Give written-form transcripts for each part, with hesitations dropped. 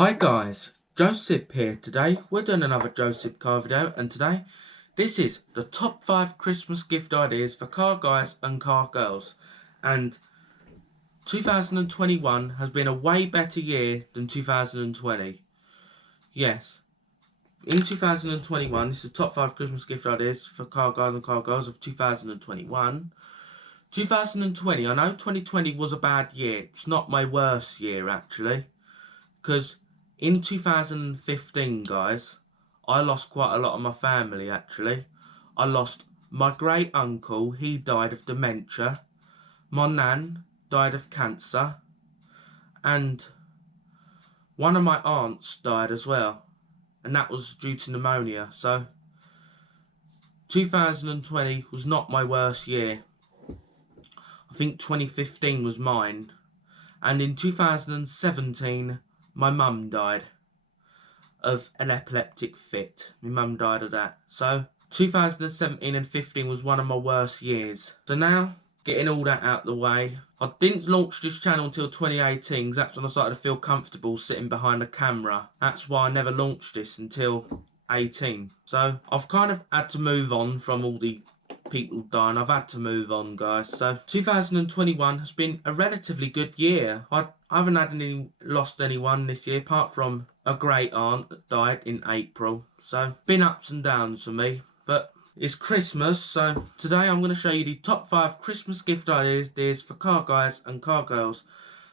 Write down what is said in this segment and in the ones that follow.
Hi guys, Joseph here. Today we're doing another Joseph car video, and today this is the top 5 Christmas gift ideas for car guys and car girls. And 2021 has been a way better year than 2020. Yes, in 2021 this is the top 5 Christmas gift ideas for car guys and car girls of 2021. 2020, I know 2020 was a bad year. It's not my worst year actually, because in 2015, guys, I lost quite a lot of my family, actually. I lost my great uncle, he died of dementia. My nan died of cancer. And one of my aunts died as well. And that was due to pneumonia. So, 2020 was not my worst year. I think 2015 was mine. And in 2017, my mum died of an epileptic fit. My mum died of that. So 2017 and 15 was one of my worst years. So now, getting all that out the way, I didn't launch this channel until 2018 because that's when I started to feel comfortable sitting behind a camera. That's why I never launched this until 18. So I've kind of had to move on from all the people dying. I've had to move on, guys. So 2021 has been a relatively good year. I haven't lost anyone this year apart from a great aunt that died in April. So been ups and downs for me, but it's Christmas, so today I'm going to show you the top 5 Christmas gift ideas for car guys and car girls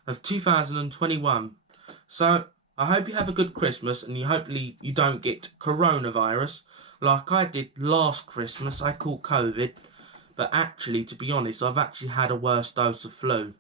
of 2021. So I hope you have a good Christmas, and hopefully you don't get coronavirus like I did last Christmas. I caught COVID, but actually, to be honest, I've actually had a worse dose of flu.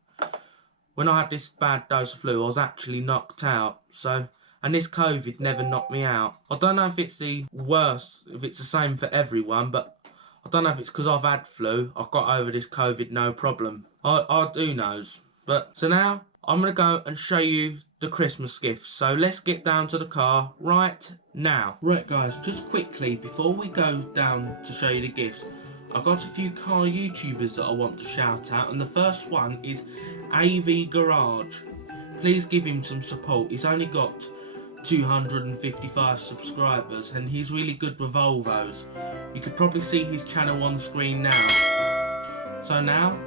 When I had this bad dose of flu, I was actually knocked out. So, and this COVID never knocked me out. I don't know if it's the worst, if it's the same for everyone, but I don't know if it's because I've had flu, I got over this COVID no problem. Who knows? But, so now, I'm going to go and show you the Christmas gifts. So let's get down to the car right now. Right guys, just quickly, before we go down to show you the gifts, I've got a few car YouTubers that I want to shout out, and the first one is AV Garage. Please give him some support. He's only got 255 subscribers and he's really good with Volvos. You could probably see his channel on screen now. So now,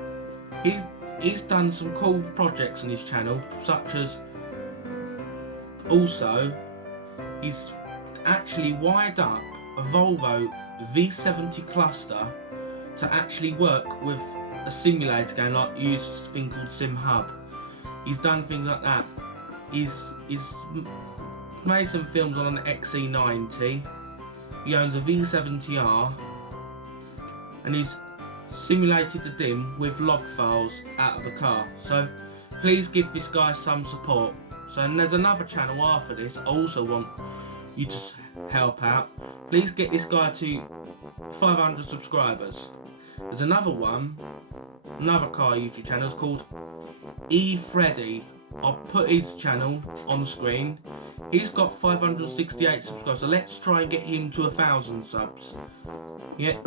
he's done some cool projects on his channel, such as, also, he's actually wired up a Volvo V70 cluster to actually work with a simulator game, like use a thing called SimHub. He's done things like that. He's made some films on an XC90. He owns a V70R, and he's simulated the dim with log files out of the car. So please give this guy some support. So, and there's another channel after this I also want you to help out. Please get this guy to 500 subscribers. There's another one, another car YouTube channel, it's called eFreddy. I'll put his channel on screen. He's got 568 subscribers, so let's try and get him to 1,000 subs. Yeah.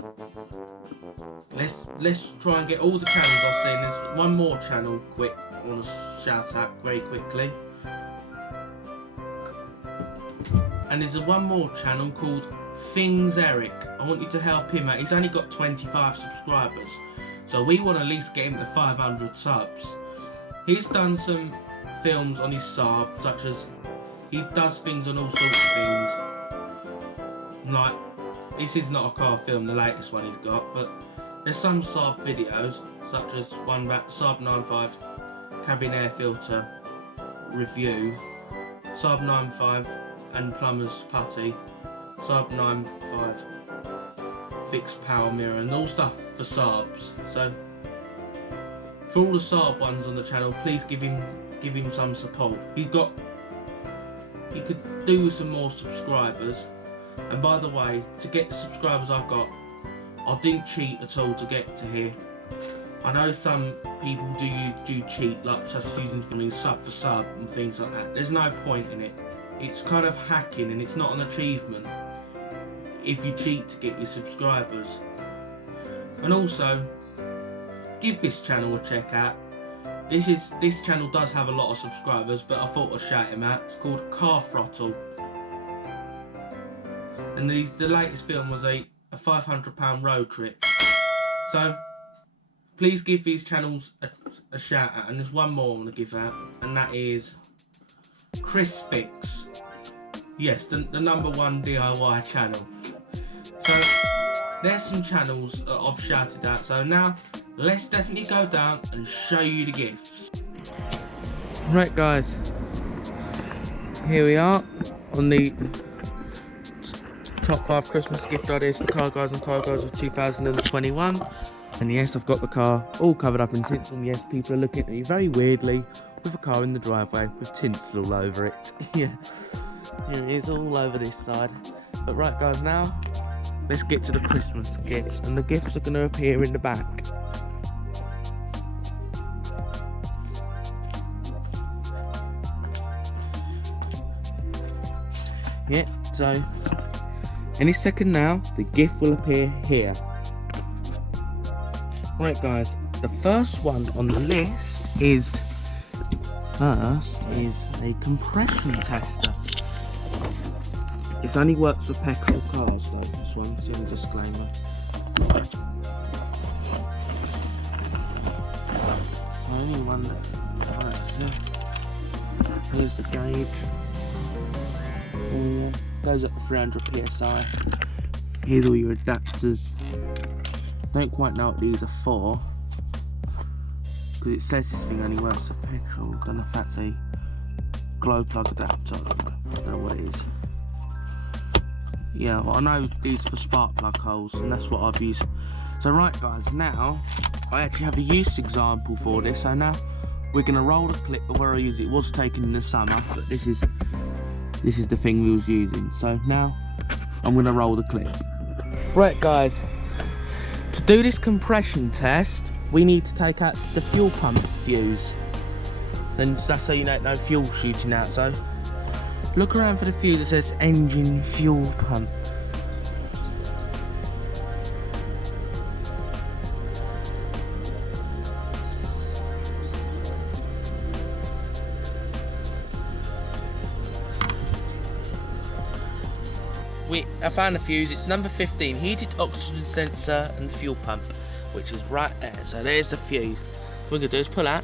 Let's try and get all the channels I've seen. There's one more channel quick I want to shout out very quickly. And there's one more channel called Things Eric. I want you to help him out. He's only got 25 subscribers, so we want to at least get him to 500 subs. He's done some films on his Saab, such as he does things on all sorts of things. Like, this is not a car film, the latest one he's got, but there's some Saab videos, such as one about Saab 95 cabin air filter review, Saab 95 and plumber's putty, Saab 95 fixed power mirror, and all stuff for Saabs. So for all the Saab ones on the channel, please give him some support. He could do some more subscribers. And by the way, to get the subscribers I've got, I didn't cheat at all to get to here. I know some people do cheat, like such as using things sub for sub and things like that. There's no point in it. It's kind of hacking, and it's not an achievement if you cheat to get your subscribers. And also, give this channel a check out. This channel does have a lot of subscribers, but I thought I'd shout him out. It's called Car Throttle. And the latest film was a £500 road trip. So please give these channels a shout out. And there's one more I want to give out, and that is Chris Fix. Yes, the #1 DIY channel. So there's some channels I've shouted out. So now let's definitely go down and show you the gifts. Right guys, here we are on the top 5 Christmas gift ideas for car guys and car girls of 2021. And yes, I've got the car all covered up in tinsel, and yes, people are looking at me very weirdly with a car in the driveway with tinsel all over it. Yeah, here it is all over this side. But right guys, now let's get to the Christmas gifts, and the gifts are going to appear in the back. Yeah, so any second now, the gift will appear here. Right guys, the first one on the list is a compression tester. It only works with petrol cars though, this one, it's in a disclaimer. Only one that works. Here's the gauge. Goes up to 300 psi. Here's all your adapters. Don't quite know what these are for, because it says this thing only works for petrol. Don't know if that's a glow plug adapter. I don't know what it is. Yeah, well, I know these are for spark plug holes, and that's what I've used. So right guys, now I actually have a use example for this. So now we're going to roll the clip of where I use it. It was taken in the summer, but this is the thing we was using. So now I'm going to roll the clip. Right guys, to do this compression test, we need to take out the fuel pump fuse. And that's so you know no fuel shooting out. So look around for the fuse that says engine fuel pump. I found the fuse. It's number 15, heated oxygen sensor and fuel pump, which is right there. So there's the fuse. What we're going to do is pull out.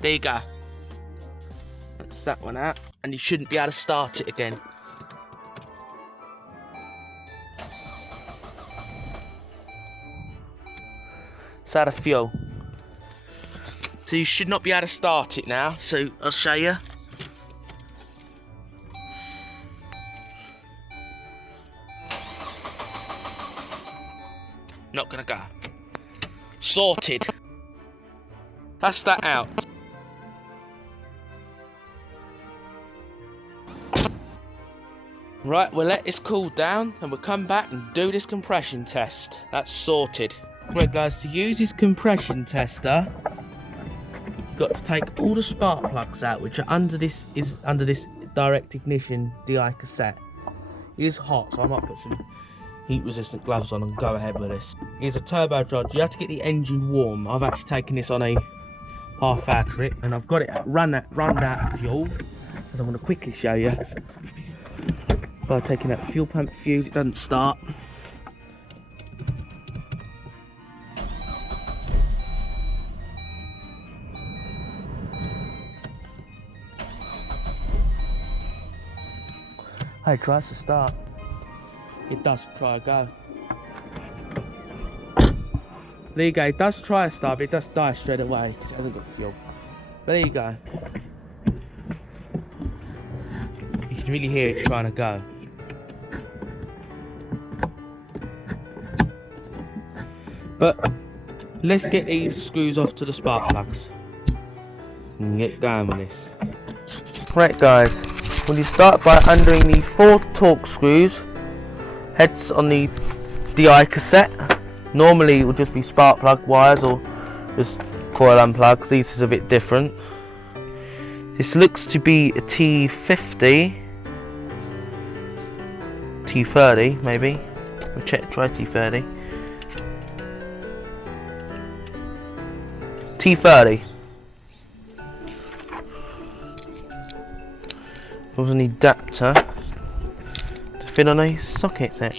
There you go. That's that one out, and you shouldn't be able to start it again. It's out of fuel. So you should not be able to start it now. So I'll show you. Not gonna go. Sorted. That's that out. Right, we'll let this cool down and we'll come back and do this compression test. That's sorted. Right guys, to use this compression tester, you've got to take all the spark plugs out, which are under this direct ignition DI cassette. It is hot, so I might put some heat resistant gloves on and go ahead with this. Here's a turbocharger. You have to get the engine warm. I've actually taken this on a half-hour trip, and I've got it run out fuel. And I'm going to quickly show you. By taking out the fuel pump fuse, it doesn't start. Hey, it tries to start. It does try a go. There you go, it does try a start, but it does die straight away because it hasn't got fuel. But there you go. You can really hear it trying to go. But let's get these screws off to the spark plugs and get going with this. Right guys, well, you start by undoing the 4 torque screws, heads on the DI cassette. Normally it will just be spark plug wires or just coil unplugs. These is a bit different. This looks to be a T50, T30 maybe. We'll try T30. T30. There's an adapter to fit on these sockets there.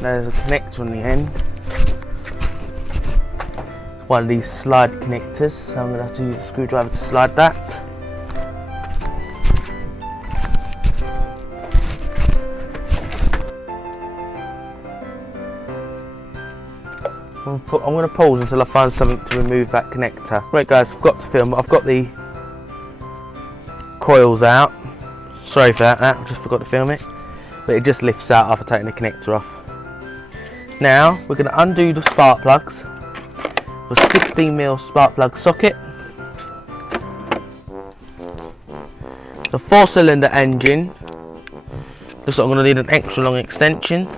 There's a connector on the end. One of these slide connectors, so I'm going to have to use a screwdriver to slide that. I'm going to pause until I find something to remove that connector. Right guys, I've got to film, but I've got the coils out. Sorry for that, I just forgot to film it. But it just lifts out after taking the connector off. Now we're going to undo the spark plugs. A 16mm spark plug socket. The 4-cylinder engine. Looks like I'm going to need an extra long extension.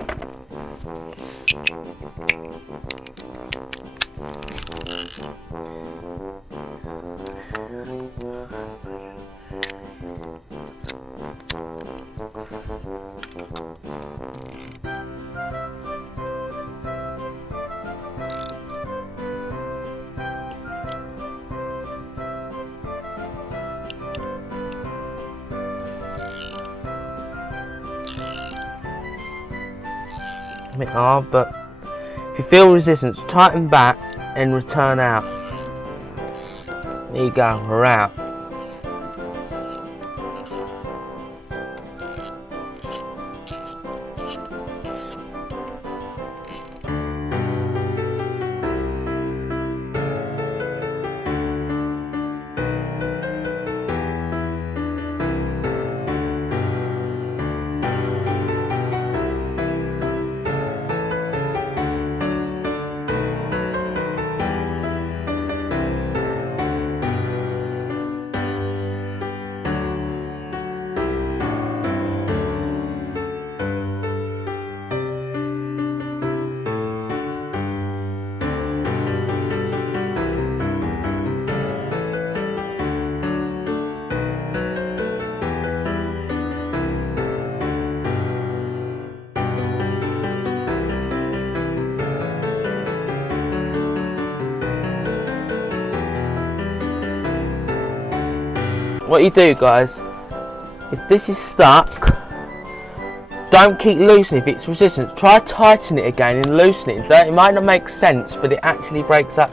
A bit hard, but if you feel resistance, tighten back and return out. There you go, we're out. What you do, guys, if this is stuck, don't keep loosening. If it's resistance, try tighten it again and loosen it. It might not make sense, but it actually breaks up.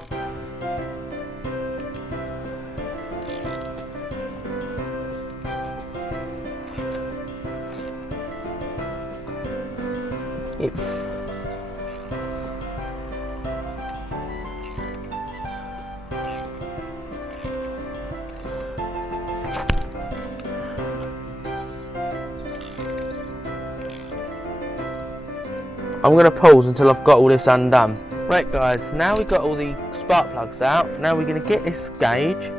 I'm going to pause until I've got all this undone. Right guys, now we've got all the spark plugs out, now we're going to get this gauge.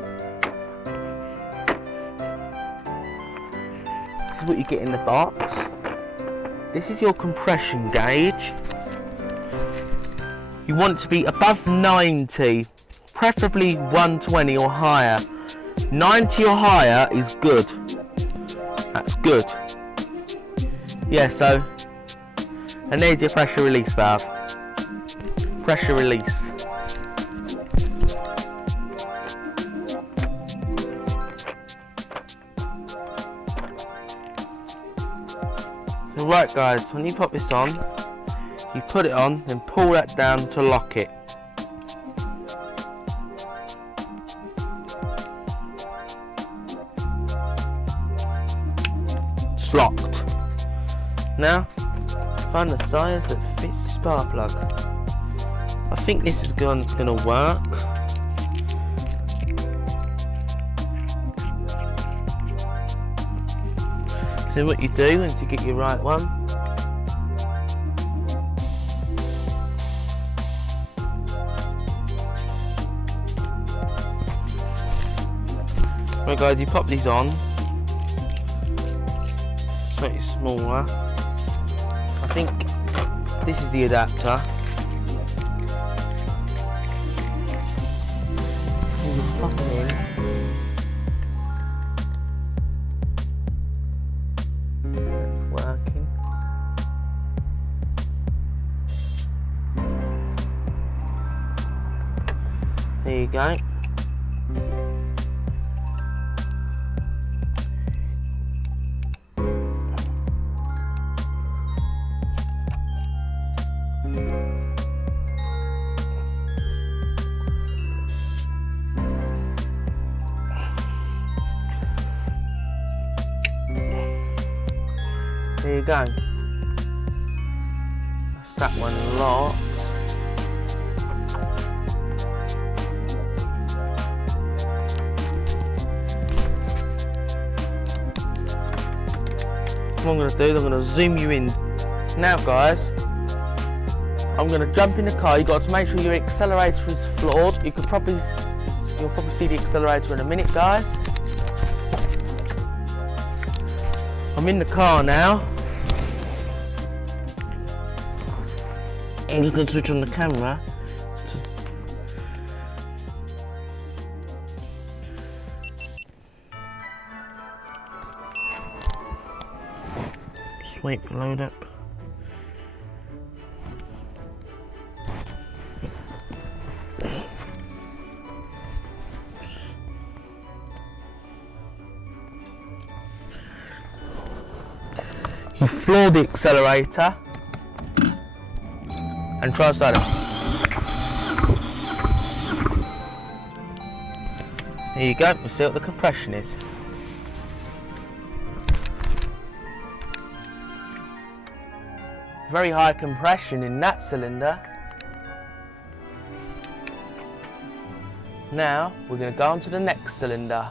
This is what you get in the box. This is your compression gauge. You want it to be above 90, preferably 120 or higher. 90 or higher is good. That's good. Yeah, so, and there's your pressure release valve. Pressure release. Right guys, when you pop this on, you put it on, then pull that down to lock it. It's locked. Now, find the size that fits the spark plug. I think this is gonna work. So what you do once you get your right one, right guys, you pop these on, make it smaller. I think this is the adapter. You just pop it in. It's working. There you go. There you go. That's that one locked. What I'm going to do is I'm going to zoom you in. Now guys, I'm going to jump in the car. You've got to make sure your accelerator is floored. You'll probably see the accelerator in a minute guys. I'm in the car now. I'm just going to switch on the camera. Just wait for load up. You floor the accelerator and try to start it. There you go, we'll see what the compression is. Very high compression in that cylinder. Now we're going to go on to the next cylinder.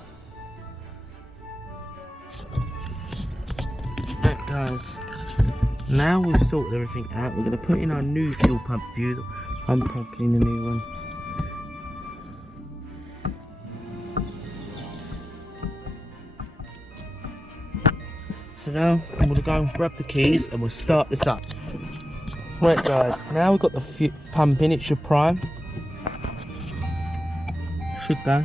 Right guys, now we've sorted everything out, we're going to put in our new fuel pump fuse. I'm plugging in the new one. So now I'm going to go and grab the keys and we'll start this up. Right guys, now we've got the pump in, it should prime. Should go.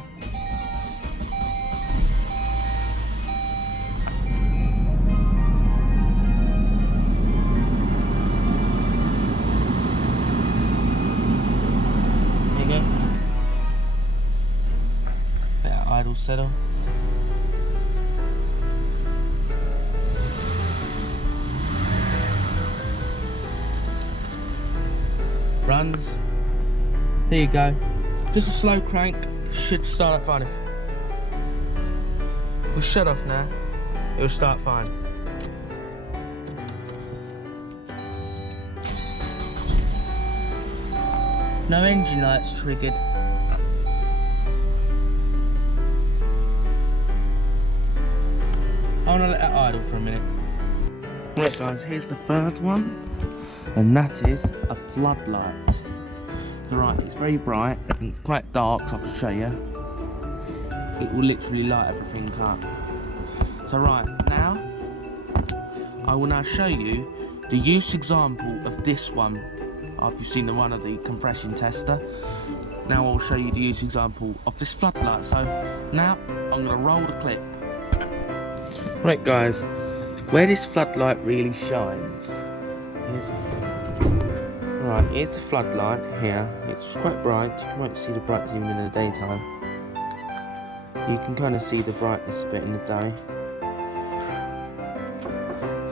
There you go. Let our idle settle. Runs. There you go. Just a slow crank. Should start up fine. If we shut off now, it'll start fine. No engine lights triggered. I want to let that idle for a minute. Right guys, here's the third one. And that is a floodlight. So right, it's very bright and quite dark, I can show you. It will literally light everything up. So right, now, I will now show you the use example of this one. You've seen the one of the compression tester. Now I'll show you the use example of this floodlight. So now, I'm going to roll the clip. Right guys, where this floodlight really shines, here's the floodlight here. It's quite bright. You won't see the brightness even in the daytime. You can kind of see the brightness a bit in the day.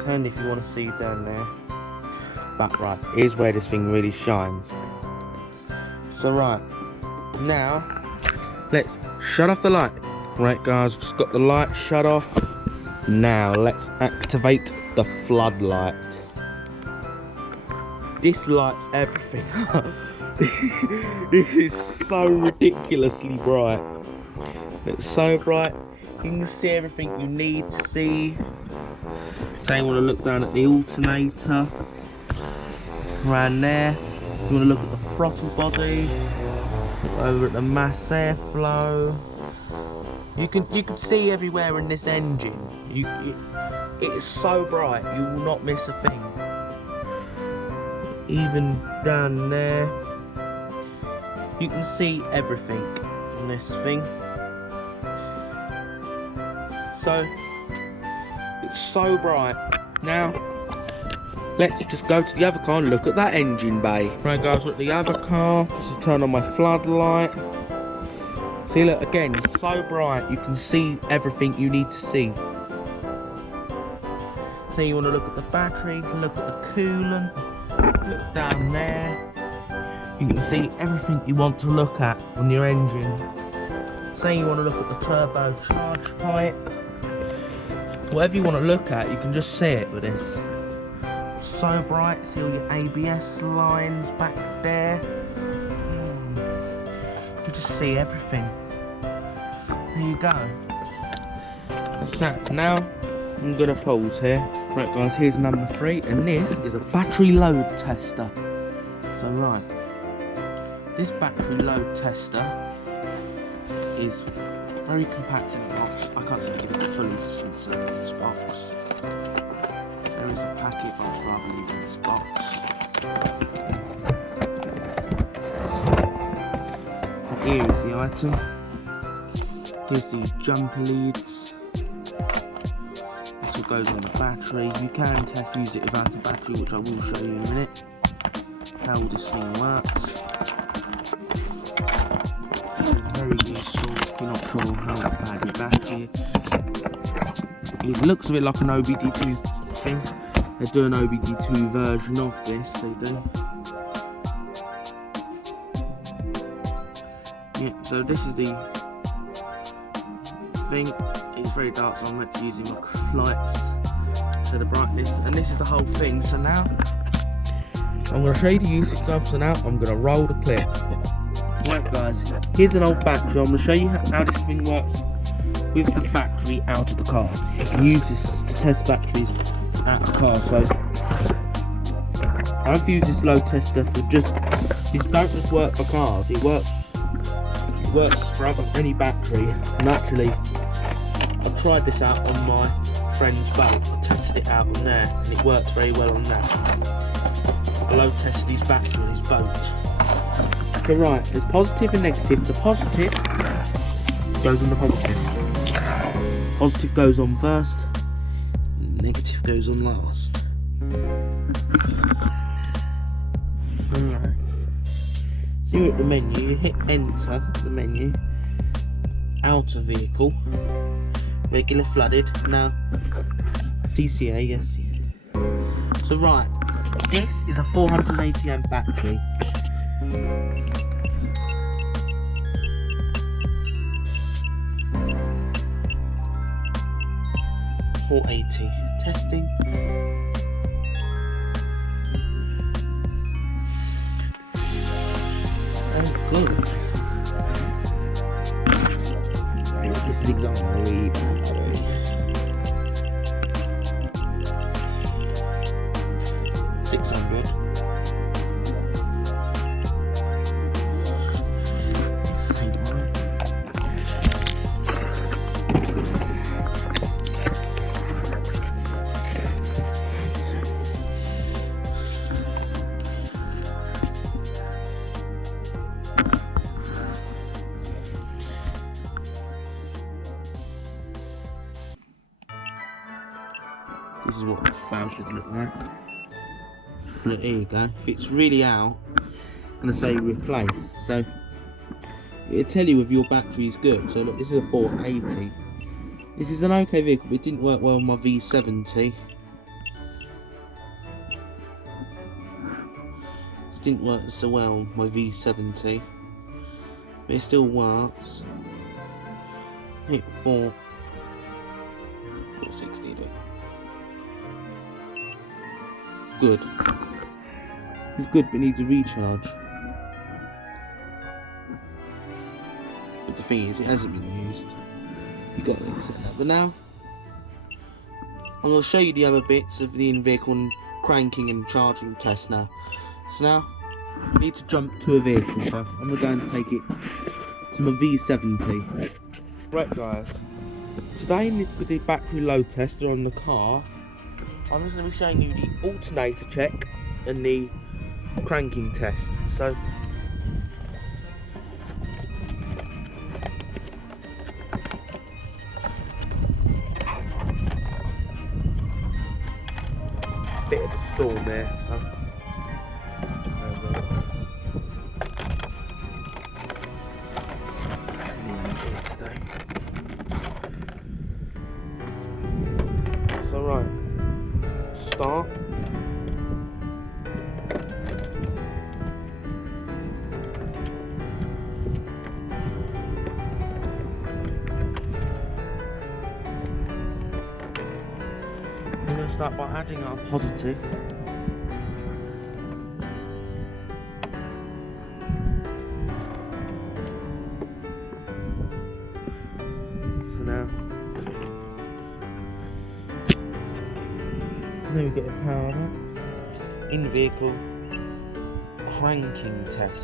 and if you want to see down there. But right, here's where this thing really shines. So right, now let's shut off the light. Right guys, just got the light shut off. Now let's activate the floodlight. This lights everything up. This is so ridiculously bright. It's so bright. You can see everything you need to see. So you want to look down at the alternator. Around there. You want to look at the throttle body. Look over at the mass airflow. You can see everywhere in this engine. It's so bright, you will not miss a thing. Even down there, you can see everything in this thing. So it's so bright. Now let's just go to the other car and look at that engine bay. Right guys, look at the other car. Just turn on my floodlight. See, look again, it's so bright, you can see everything you need to see. So you want to look at the battery, look at the coolant, look down there. You can see everything you want to look at on your engine. Say you want to look at the turbocharged pipe. Whatever you want to look at, you can just see it with this. So bright, see all your ABS lines back there. You just see everything. There you go. That's that. Now I'm gonna pause here. Right guys, here's number 3, and this is a battery load tester. So right, this battery load tester is very compact in the box. I can't really get it fully inside this box. There is a packet, but I'd rather leave in this box. Here is the item. Here's these jumper leads. This what goes on the battery. You can use it without a battery, which I will show you in a minute. How all this thing works. It's very useful if you're not sure how bad your battery is. It looks a bit like an OBD2 thing. They do an OBD2 version of this, they do. Yeah, so this is the thing. It's very dark, so I'm meant to using my lights to the brightness, and this is the whole thing. So now I'm going to show you the usage stuff. So now I'm going to roll the clip. Right guys, here's an old battery. I'm going to show you how this thing works with the battery out of the car. You can use this to test batteries out of the car. So I've used this load tester for this don't just work for cars, it works for any battery. And actually I tried this out on my friend's boat. I tested it out on there and it works very well on that. I load tested his battery on his boat. So right, there's positive and negative. The positive goes on the positive. Positive goes on first, negative goes on last. Alright. So you're at the menu, you hit enter the menu, outer vehicle, regular flooded, now CCA, yes. So right, this is a 480 amp battery. .480 testing. Oh good. This is exactly 600. This is what the file should look like. Look, here you go. If it's really out, I'm going to say replace. So it'll tell you if your battery is good. So look, this is a 480. This is an okay vehicle, but it didn't work well on my V70. didn't work so well, my V70. But it still works. Hit 460 do. Good. It's good, but it needs a recharge. But the thing is, it hasn't been used. You got it set up. But now, I'm going to show you the other bits of the in-vehicle cranking and charging test now. So now, I need to jump to a vehicle, so I'm going to take it to my V70. Right guys, today with the battery load tester on the car, I'm just going to be showing you the alternator check and the cranking test. So, bit of a storm there, so right, start. I'm going to start by adding our positive. So now, then we get a power up. In vehicle cranking test.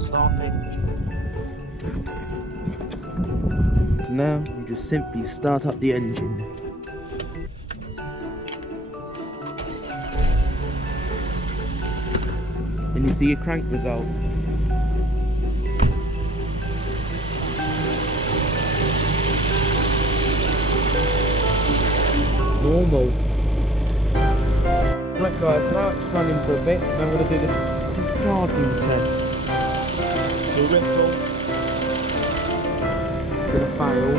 Start engine. So now you just simply start up the engine. And you see your crank result. Normal. Right guys, now it's running for a bit, and I'm going to do this charging test. The ripple is going to fail.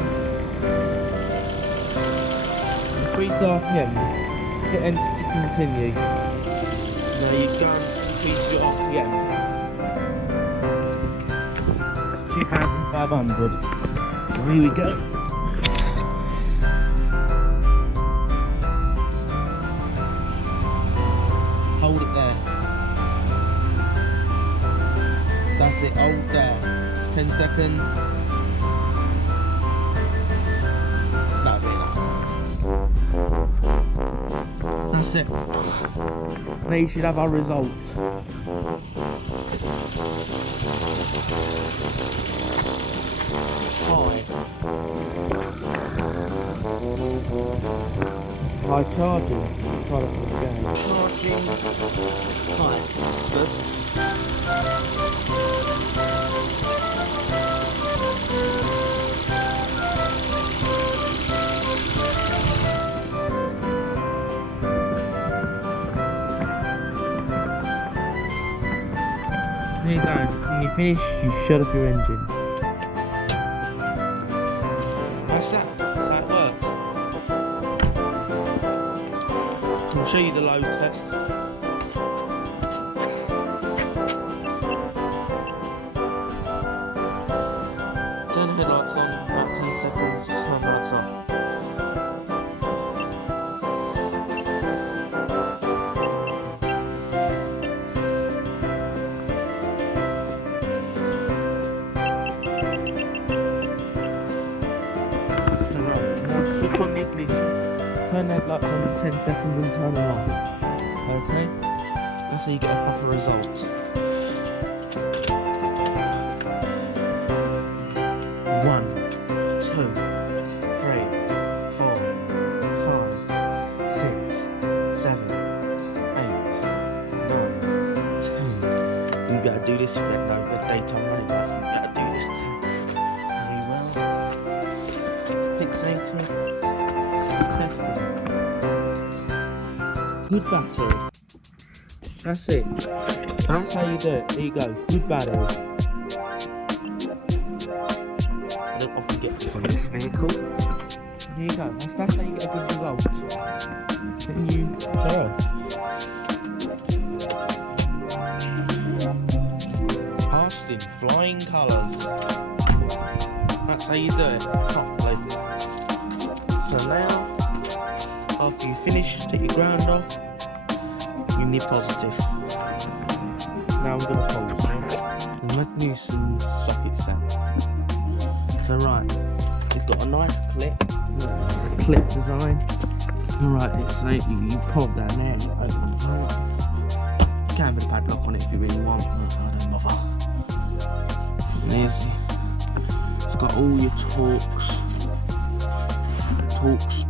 Increase RPM, hit enter to continue. Now you've done increase your RPM. 2,500. Here we go. Hold it there. That's it, hold there. 10 seconds. That'll be enough. That's it. Now you should have our result. High charging. Try to put it down. Charging. High. That's good. There you go. When you finish, you shut off your engine. That's that. That's how it works. I'll show you the load test. Turn the headlights on, about 10 seconds, turn the lights on. Switch on the ignition, turn the headlights on for 10 seconds and turn them off. Okay? That's how you get a proper result. 1, 2, 3, 4, 5, 6, 7, 8, 9, 10. You gotta do this for the daytime running life. You gotta do this very well. Fixating. Testing. Good battery. That's it. That's how you do it. There you go. Good battery. I don't often get this on this vehicle. Here you go. That's how you get a good result. Can you show us? Passed in flying colours. That's how you do it properly. So now, after you finish, take your ground off. You need positive. Now we're going to pause here. We'll make new some socket set. So right, we've got a nice clip design. Alright, it's like you pop down there and you open the front. You can put a padlock on it if you really want, but I don't bother. It's got all your Torx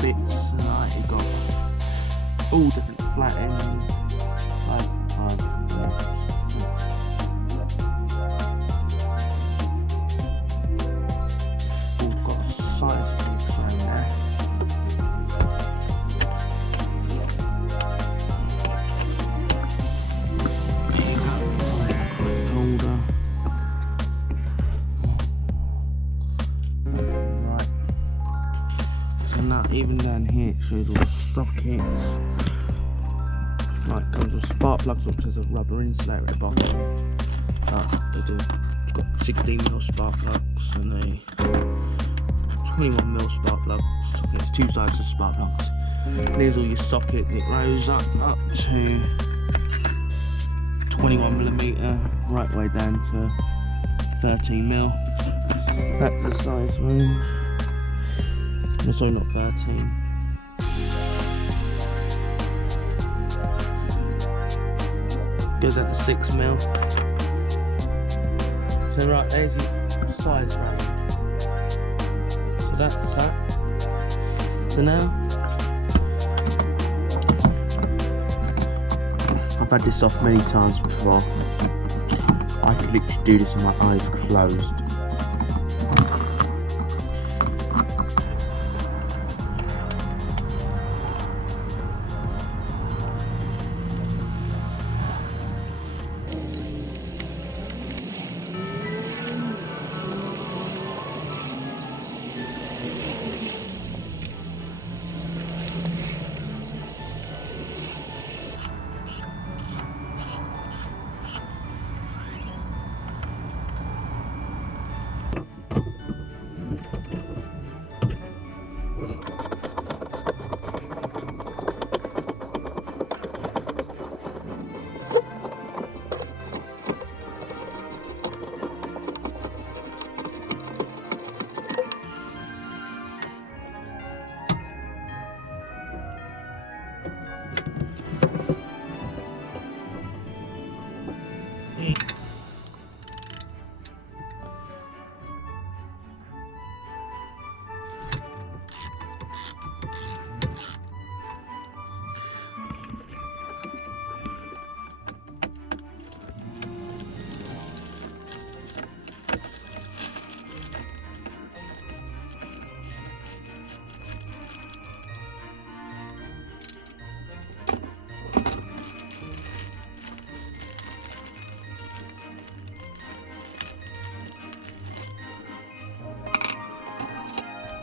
bits, like you've got all different flat ends, like all got size things around there. There you go, quick holder. Right. So now even down here it shows all the sockets. Right, comes with spark plugs, which has a rubber insulator at the bottom. It's got 16mm spark plugs and a 21mm spark plugs. It's two sides of spark plugs. There's all your socket. It goes up to 21mm, right way down to 13mm. That's the size range. No, sorry, not 13. Goes out to 6mm. So right, there's your size range. So that's that. So now, I've had this off many times before. I could literally do this with my eyes closed.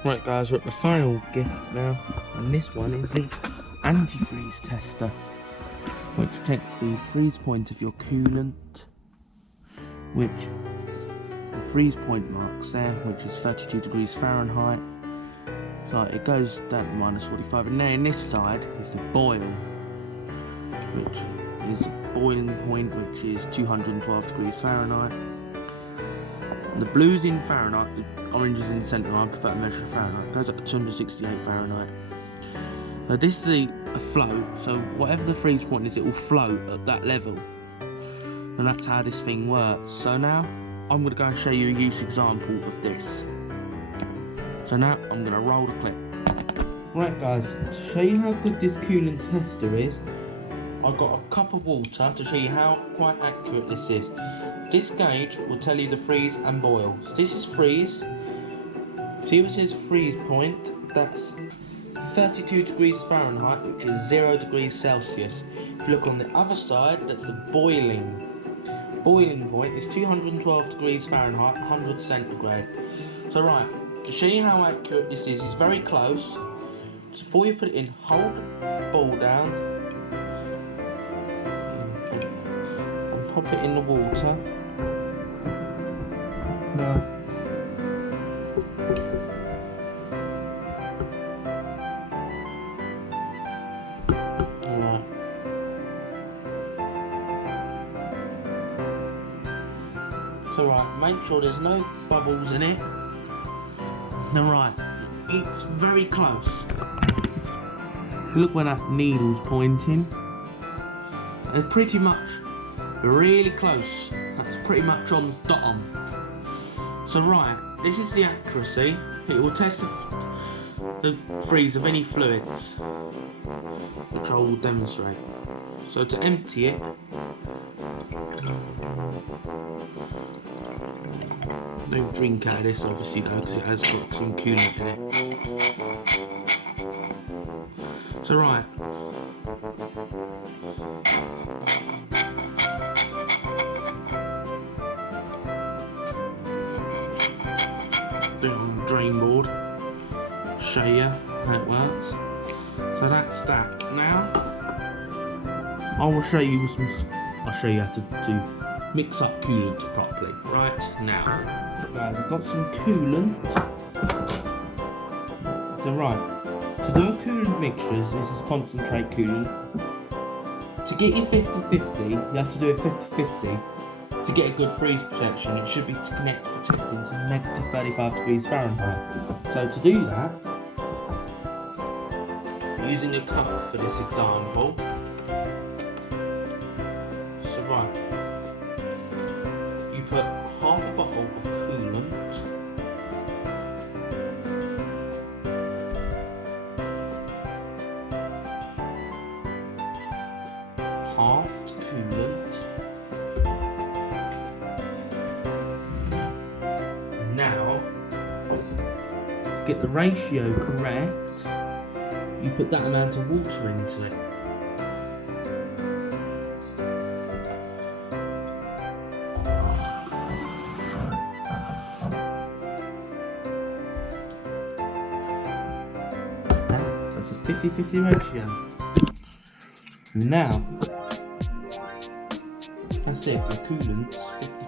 Right guys, we're at the final gift now, and this one is the antifreeze tester, which checks the freeze point of your coolant, which the freeze point marks there, which is 32 degrees Fahrenheit. So it goes down to -45, and then this side is the boil, which is boiling point, which is 212 degrees Fahrenheit. And the blue's in Fahrenheit, the orange is in the centre. I prefer to measure Fahrenheit. It goes up to 268 Fahrenheit. So this is a float, so whatever the freeze point is, it will float at that level. And that's how this thing works. So now, I'm going to go and show you a use example of this. So now, I'm going to roll the clip. Right guys, to show you how good this coolant tester is, I've got a cup of water to show you how quite accurate this is. This gauge will tell you the freeze and boil. This is freeze. See what it says freeze point? That's 32 degrees Fahrenheit, which is 0 degrees Celsius. If you look on the other side, that's the boiling. Boiling point is 212 degrees Fahrenheit, 100 centigrade. So right, To show you how accurate this is very close. Just before you put it in, hold the ball down and pop it in the water. No. Alright. So right, make sure there's no bubbles in it. Alright, it's very close. Look where that needle's pointing. It's pretty much really close. That's pretty much on dot on. So right, this is the accuracy. It will test the freeze of any fluids, which I will demonstrate. So to empty it, don't drink out of this obviously though, because it has got some coolant in it. So right, do it on the drain board, show you how it works. So that's that. Now I will show you I'll show you how to mix up coolant properly. Right now. Right, I've got some coolant. So right, to do a coolant mixtures, this is concentrate coolant. To get your 50-50, you have to do a 50-50 to get a good freeze protection. It should be protecting to negative 35 degrees Fahrenheit. So to do that, using a cup for this example. So right, you put half a bottle of coolant halved coolant. Now, to get the ratio correct, you put that amount of water into it. That's a 50-50 ratio. Now, that's it, the coolant's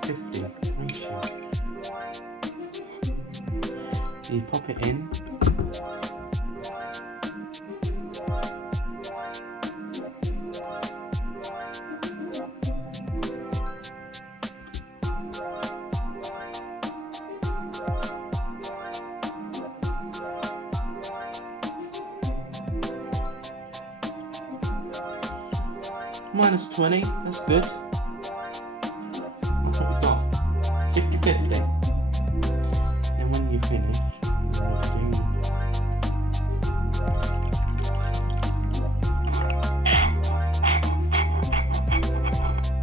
50-50 ratio. So you pop it in. Minus 20, that's good. That's what we got. 50-50. And when you finish,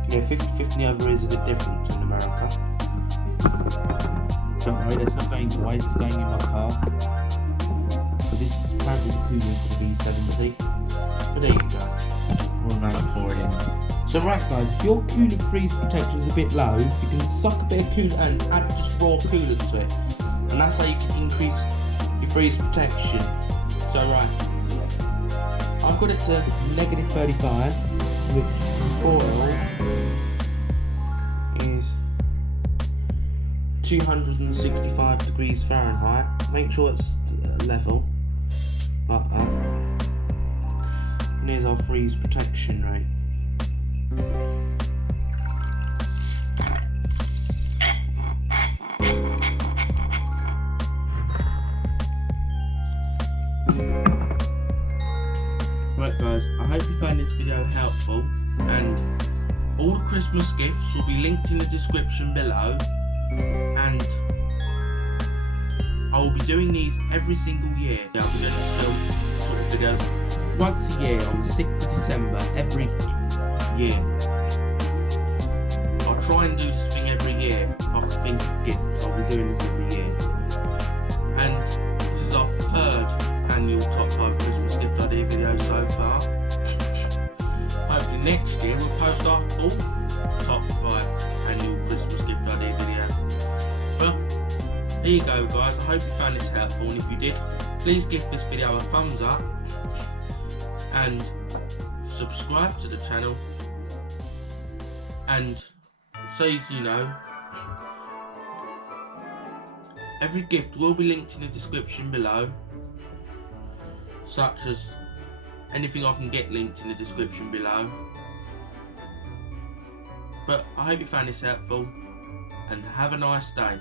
yeah, 50-50 over is a bit different in America. Don't worry, it's not going to waste, it's going in my car. So this is apparently the coolant for the V70. So there you go. So right guys, if your coolant freeze protection is a bit low, you can suck a bit of coolant and add just raw coolant to it. And that's how you can increase your freeze protection. So right, I've got it to negative 35, which foil is 265 degrees Fahrenheit. Make sure it's level, like that. And here's our freeze protection rate. Right guys, I hope you found this video helpful, and all the Christmas gifts will be linked in the description below, and I will be doing these every single year. I'll be doing film sort of videos once a year on the 6th of December every year. I'll try and do this thing every year. I think gifts, I'll be doing this every year. And this is our 3rd annual top 5 Christmas gift idea video so far. Hopefully next year we'll post our 4th top 5 annual Christmas gift idea video. Well, There you go guys, I hope you found this helpful, and if you did, please give this video a thumbs up and subscribe to the channel, and so you know, every gift will be linked in the description below, such as anything I can get linked in the description below. But I hope you found this helpful, and have a nice day.